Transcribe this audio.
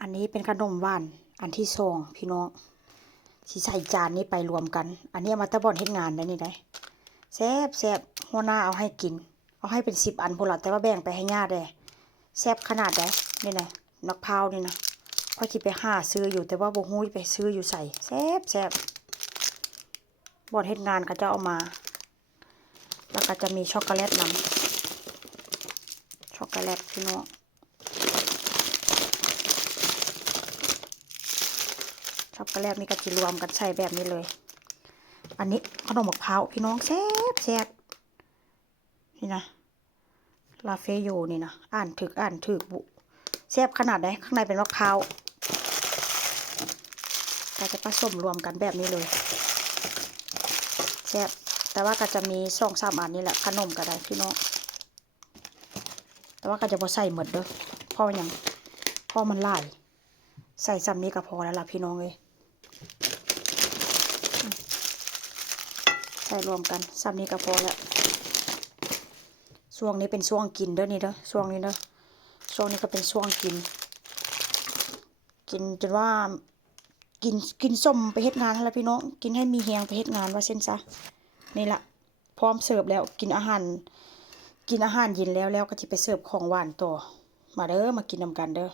อันนี้เป็นขนมหวานอันที่สองพี่น้องสิใส่จานนี้ไปรวมกันอันนี้มาตะบอนเฮ็ดงานได้นี่ได้แซ่บแซ่บหัวหน้าเอาให้กินเอาให้เป็น10 อันพุ่นล่ะแต่ว่าแบ่งไปให้ญาติเด้แซ่บขนาดใดนี่นะมะพร้าวนี่นะค่อยสิไปหาซื้ออยู่แต่ว่าบ่ฮู้ไปซื้ออยู่ใส่แซ่บแซ่บบ่อนเฮ็ดงานก็จะเอามาแล้วก็จะมีช็อกโกแลตนำช็อกโกแลตพี่น้องช็อกโกแลตนี่ก็จะรวมกันใส่แบบนี้เลยอันนี้ขนมมะพร้าวพี่น้องแซ่บแซ่บนี่นะลาเฟโยนี่นะอ่านถึกบุแซ่บขนาดไหนข้างในเป็นมะพร้าวก็จะผสมรวมกันแบบนี้เลยแซ่บแต่ว่าก็จะมี2-3 อันนี่แหละขนมก็ได้พี่น้องแต่ว่าก็จะบ่ใส่หมดเด้อเพราะอย่างเพราะมันหลายใส่ซ้ำนี้ก็พอแล้วล่ะพี่น้องเอ้ยใส่รวมกันซ้ำนี้ก็พอแล้วช่วงนี้เป็นช่วงกินเด้อนี่เด้อช่วงนี้เด้อช่วงนี้ก็เป็นช่วงกินจนว่ากินส้มไปเฮ็ดงานแล้วพี่น้องกินให้มีแฮงไปเฮ็ดงานว่าเส้นซะนี่ล่ะพร้อมเสิร์ฟแล้วกินอาหารเย็นแล้วก็สิไปเสิร์ฟของหวานต่อมาเด้อมากินนำกันเด้อ